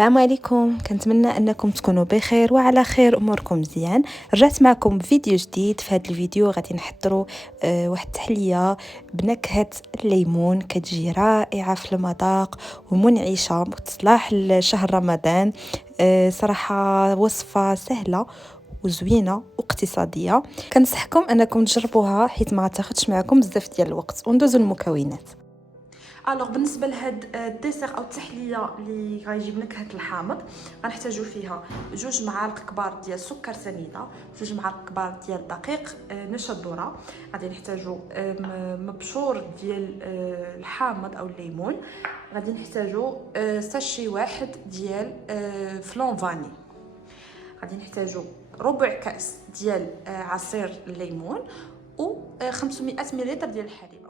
السلام عليكم، كنتمنى انكم تكونوا بخير وعلى خير، اموركم مزيان. رجعت معكم بفيديو جديد. في هذا الفيديو غادي نحضروا واحد التحليه بنكهه الليمون، كتجي رائعه في المذاق ومنعشه وتصلح لشهر رمضان. صراحه وصفه سهله وزوينه واقتصاديه، كنصحكم انكم تجربوها حيت ما تاخذش معكم بزاف ديال الوقت. وندوزو المكونات. بالنسبه لهاد الديسير او التحليه اللي غيجيب نكهه الحامض، غنحتاجو فيها 2 معالق كبار ديال السكر سنيده، 2 معالق كبار ديال الدقيق، نشا الذره. غادي نحتاجو مبشور ديال الحامض او الليمون. غادي نحتاجو ساشي واحد ديال فلون فاني. غادي نحتاجو ربع كاس ديال عصير الليمون و 500 ملل ديال الحليب.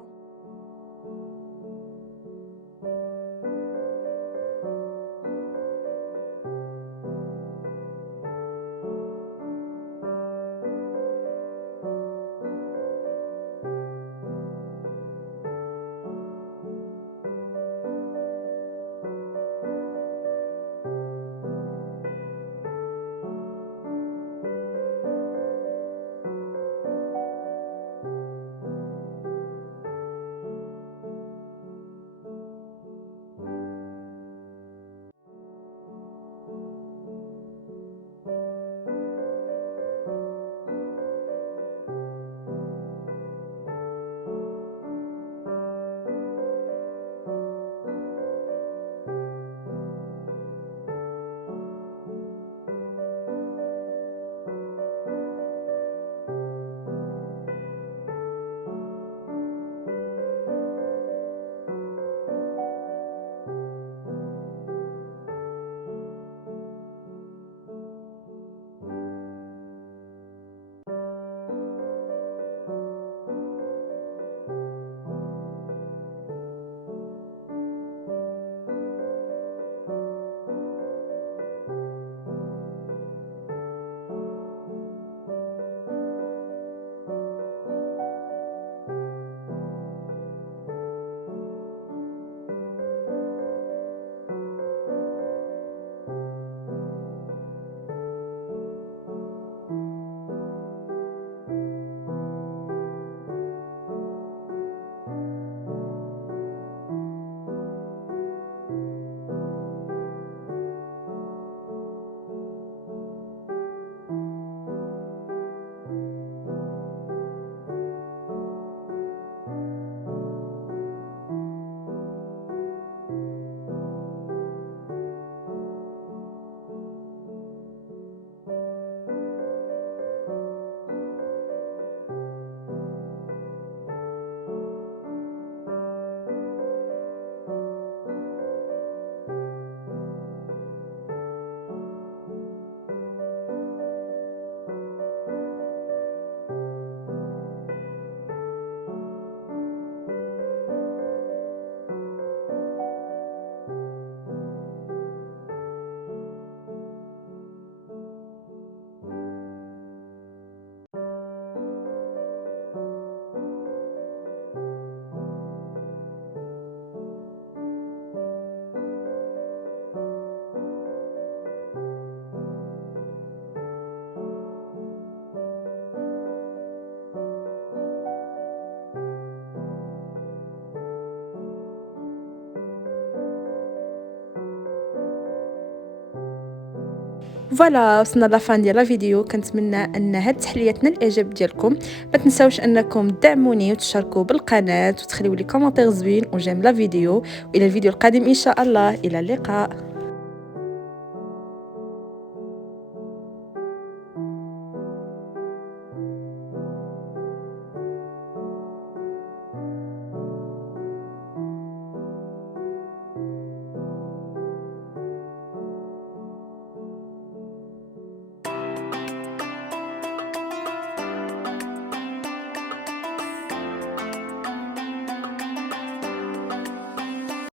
فوالا، وصلنا لافان ديال الفيديو. كنتمنى ان هاد التحليه تنال الاعجاب ديالكم. ما تنساوش انكم تدعموني وتشاركوا بالقناه وتخليوا لي كومونتير زوين وجيم لا فيديو. والى الفيديو القادم ان شاء الله، الى اللقاء.